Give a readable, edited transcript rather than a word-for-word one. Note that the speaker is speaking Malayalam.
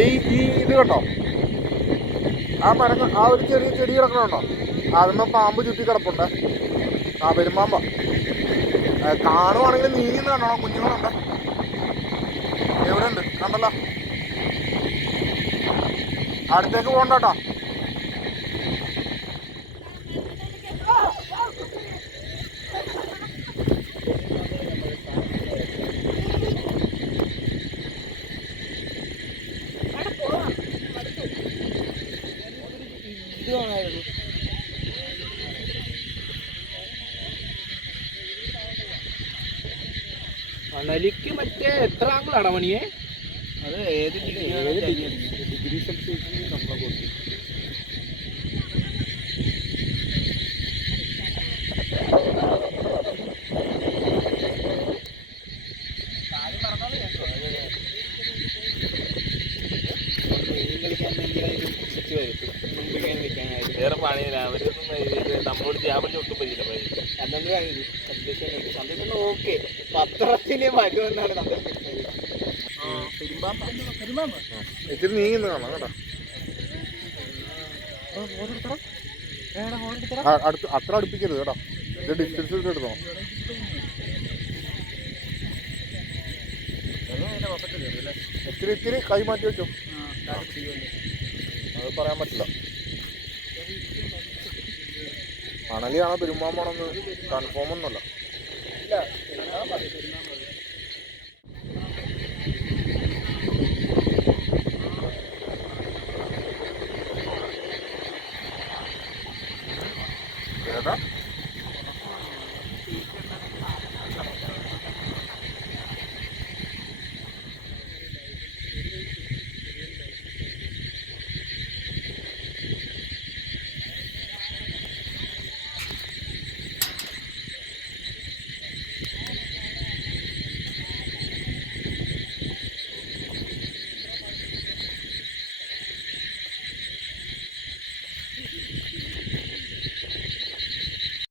ഈ ഇത് കണ്ടോ, ആ മരങ്ങൾ, ആ ഒരു ചെറിയ ചെടി കിടക്കണുണ്ടോ, അതിന്മേൽ പാമ്പ് ചുറ്റി കിടപ്പുണ്ട്. ആ പെരുമ്പാമ്പ കാണുവാണെങ്കിൽ നീങ്ങുന്ന കണ്ടോ, കുഞ്ഞുങ്ങളുണ്ട്. എവിടെ ഉണ്ട് കണ്ടല്ലോ, അടുത്തേക്ക് പോകണ്ട കേട്ടോ. അണലിക്ക് മറ്റേ എത്ര ആംഗിളാണ് മണിയെ? അത് ഏത് ഡിഗ്രി സെൽഷ്യസിൽ നമ്മളെ കൊടുത്തു. വേറെ പണിയില്ല, അവരൊന്നും നമ്മളോട് ചെയ്യാൻ പറ്റി ഒട്ടും പറ്റില്ല. സന്ദേശം ഓക്കെ, പത്രത്തിന് വരുമെന്നാണ് നമ്മൾ ഇത്തിരി നീങ്ങുന്ന കാണാം കേട്ടോ. അത്ര അടുപ്പിക്കരുത് കേട്ടോ, ഇത് ഡിസ്റ്റൻസ് എടുത്തോ. ഇത്തിരി കൈ മാറ്റി വെച്ചോ, അത് പറയാൻ പറ്റില്ല. അണലിയാണോ പെരുമ്പാമ്പാണോന്ന് കൺഫേം ഒന്നുമല്ല.